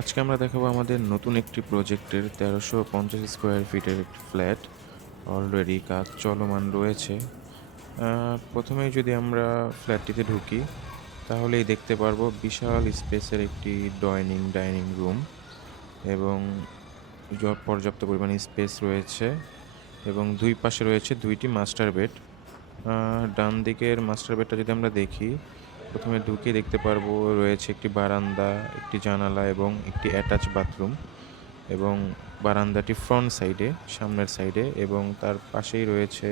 আজকে আমরা দেখাবো আমাদের নতুন একটি প্রজেক্টের ১৩৫০ স্কোয়ার ফিটের একটি ফ্ল্যাট। অলরেডি কাজ চলমান রয়েছে। প্রথমেই যদি আমরা ফ্ল্যাটটিতে ঢুকি, তাহলেই দেখতে পারবো বিশাল স্পেসের একটি ডাইনিং রুম এবং পর্যাপ্ত পরিমাণে স্পেস রয়েছে এবং দুই পাশে রয়েছে ২টি মাস্টার বেড। ডান দিকের মাস্টার বেডটা যদি আমরা দেখি, প্রথমে ঢুকে দেখতে পারবো রয়েছে একটি বারান্দা, একটি জানালা এবং একটি অ্যাটাচ বাথরুম এবং বারান্দাটি ফ্রন্ট সাইডে, সামনের সাইডে এবং তার পাশেই রয়েছে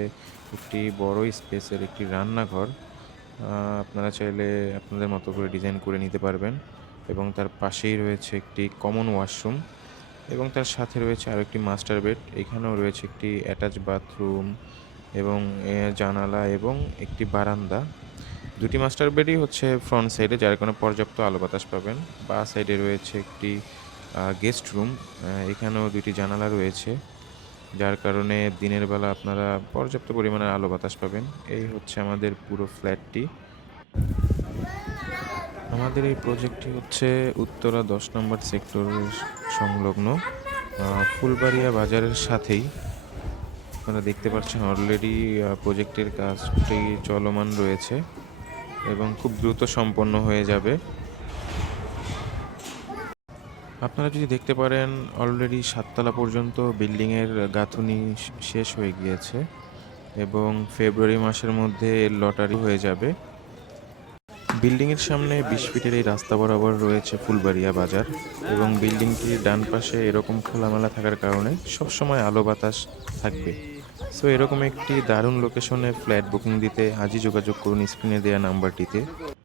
একটি বড় স্পেসের একটি রান্নাঘর। আপনারা চাইলে আপনাদের মতো করে ডিজাইন করে নিতে পারবেন এবং তার পাশেই রয়েছে একটি কমন ওয়াশরুম এবং তার সাথে রয়েছে আরও একটি মাস্টার বেড। এখানেও রয়েছে একটি অ্যাটাচ বাথরুম এবং জানালা এবং একটি বারান্দা। দুটি মাস্টার বেডই হচ্ছে ফ্রন্ট সাইডে, যার কারণে পর্যাপ্ত আলো বাতাস পাবেন। বাঁ সাইডে রয়েছে একটি গেস্ট রুম। এখানেও দুটি জানালা রয়েছে, যার কারণে দিনের বেলা আপনারা পর্যাপ্ত পরিমাণে আলো বাতাস পাবেন। এই হচ্ছে আমাদের পুরো ফ্ল্যাটটি। আমাদের এই প্রজেক্টটি হচ্ছে উত্তরা ১০ নম্বর সেক্টরের সংলগ্ন ফুলবাড়িয়া বাজারের সাথেই। আপনারা দেখতে পাচ্ছেন অলরেডি প্রজেক্টের কাজটি চলমান রয়েছে এবং খুব দ্রুত সম্পন্ন হয়ে যাবে। আপনারা যদি দেখতে পারেন, অলরেডি ৭ তলা পর্যন্ত বিল্ডিংয়ের গাঁথুনি শেষ হয়ে গিয়েছে এবং ফেব্রুয়ারি মাসের মধ্যে এর লটারি হয়ে যাবে। বিল্ডিংয়ের সামনে ২০ ফিটের এই রাস্তা বরাবর রয়েছে ফুলবাড়িয়া বাজার এবং বিল্ডিংটির ডান পাশে এরকম খোলামেলা থাকার কারণে সবসময় আলো বাতাস থাকবে। সো এরকম একটি দারুণ লোকেশনে ফ্ল্যাট বুকিং দিতে আজই যোগাযোগ করুন স্ক্রিনে দেওয়া নাম্বারটিতে।